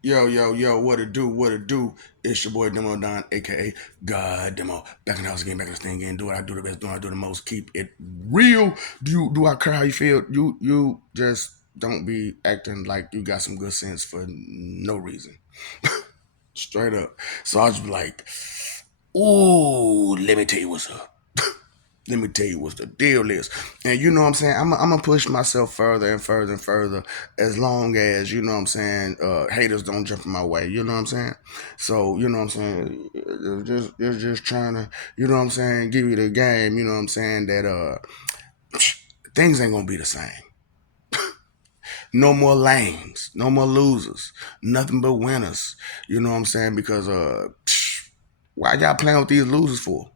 Yo, yo, yo, what it do, what it do? It's your boy Demo Don, aka God Demo. Back in the house again, back in this thing again. Do what I do the best, do what I do the most. Keep it real. Do I care how you feel? You just don't be acting like you got some good sense for no reason. Straight up. So I'll just be like, ooh, let me tell you what's up. Let me tell you what the deal is. And you know what I'm saying? I'm gonna push myself further and further and further as long as, you know what I'm saying, haters don't jump in my way. You know what I'm saying? So, you know what I'm saying? It's just trying to, you know what I'm saying, give you the game, you know what I'm saying, that things ain't gonna be the same. No more lames, no more losers, nothing but winners. You know what I'm saying? Because why y'all playing with these losers for?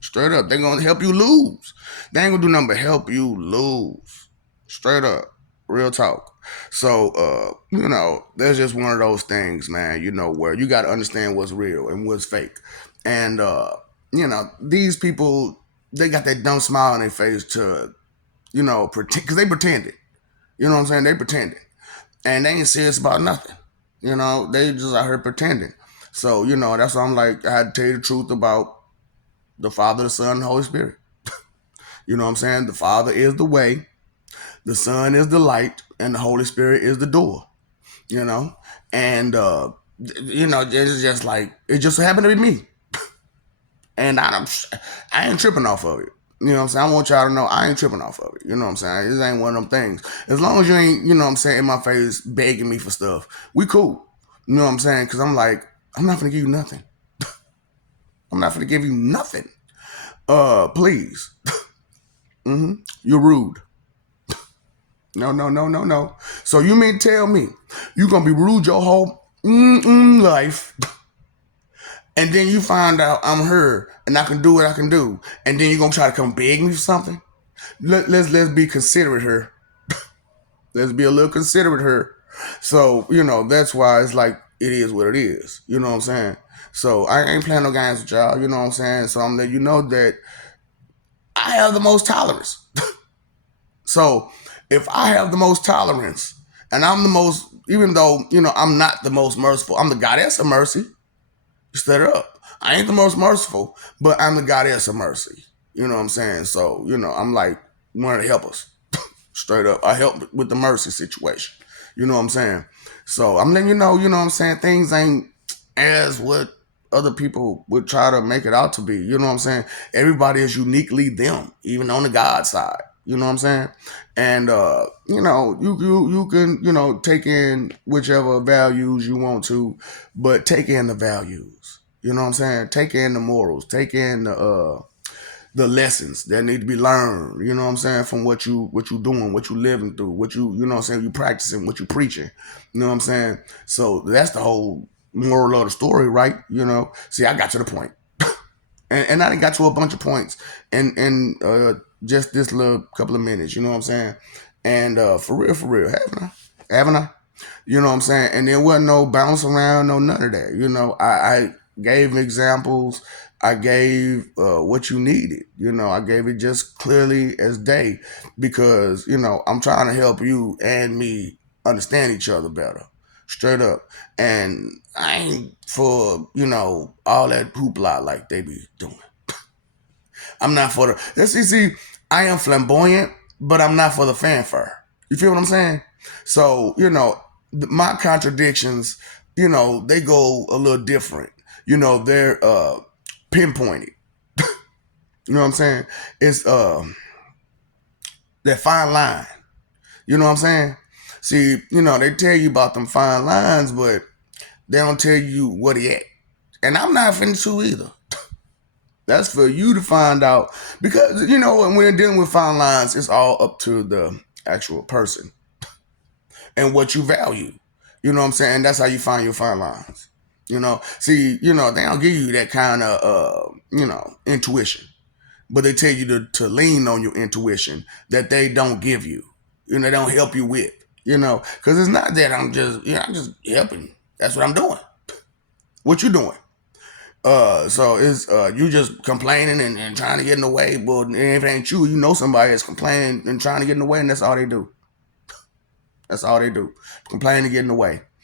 Straight up, they gonna help you lose. They ain't gonna do nothing but help you lose. Straight up, real talk. So, there's just one of those things, man. You know where you got to understand what's real and what's fake, and these people they got that dumb smile on their face to pretend because they pretended. You know what I'm saying? They pretended, and they ain't serious about nothing. They just out here pretending. So that's why I'm like I had to tell you the truth about the Father, the Son, and the Holy Spirit. You know what I'm saying? The Father is the way, the Son is the light, and the Holy Spirit is the door. You know, and it's just like it just happened to be me, and I ain't tripping off of it. You know what I'm saying? I want y'all to know I ain't tripping off of it. You know what I'm saying? This ain't one of them things. As long as you ain't, you know what I'm saying, in my face begging me for stuff, we cool. You know what I'm saying? Because I'm like, I'm not gonna give you nothing. I'm not gonna give you nothing. Please. You're rude. No, no, no, no, no. So you mean tell me you gonna be rude your whole life, and then you find out I'm her and I can do what I can do, and then you gonna try to come beg me for something? Let's be considerate here. Let's be a little considerate here. So that's why it's like it is what it is. You know what I'm saying? So I ain't playing no games with y'all. You know what I'm saying? So I'm letting you know that I have the most tolerance. So if I have the most tolerance and I'm the most, even though, I'm not the most merciful, I'm the goddess of mercy. Straight up. I ain't the most merciful, but I'm the goddess of mercy. You know what I'm saying? So, I'm like one of the helpers. Straight up. I help with the mercy situation. You know what I'm saying? So I'm letting you know what I'm saying? Things ain't as what other people would try to make it out to be. You know what I'm saying? Everybody is uniquely them, even on the God side. You know what I'm saying? And you can, take in whichever values you want to, but take in the values. You know what I'm saying? Take in the morals, take in the lessons that need to be learned, you know what I'm saying, from what you doing, what you living through, you know what I'm saying, you practicing, what you preaching. You know what I'm saying? So that's the whole moral of the story, right? See, I got to the point. And I done got to a bunch of points in just this little couple of minutes, you know what I'm saying? And for real, haven't I? Haven't I? You know what I'm saying? And there wasn't no bounce around, no none of that. I gave examples. I gave what you needed. I gave it just clearly as day because, I'm trying to help you and me understand each other better. Straight up. And I ain't for, all that hoopla like they be doing. I'm not for the. See, I am flamboyant, but I'm not for the fanfare. You feel what I'm saying? So, my contradictions, they go a little different. They're pinpointed. You know what I'm saying? It's that fine line. You know what I'm saying? See, they tell you about them fine lines, but they don't tell you what he at. And I'm not finna to either. That's for you to find out because when we're dealing with fine lines, it's all up to the actual person and what you value. You know what I'm saying? That's how you find your fine lines. See, they don't give you that kind of intuition, but they tell you to lean on your intuition that they don't give you. They don't help you with. Because it's not that I'm just helping. That's what I'm doing. What you doing? So it's you just complaining and trying to get in the way, but if it ain't you, somebody is complaining and trying to get in the way, and that's all they do. That's all they do. Complain and get in the way.